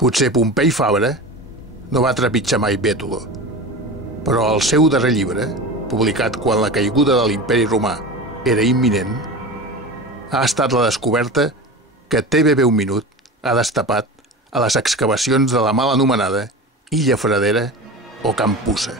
Potser Pompei Fabra no va trepitjar mai Bètolo, però el seu darrer llibre, publicat quan la caiguda de l'Imperi Romà era imminent, ha estat la descoberta que TVB Un Minut ha destapat a les excavacions de la mal anomenada Illa Fradera o Camp Puça.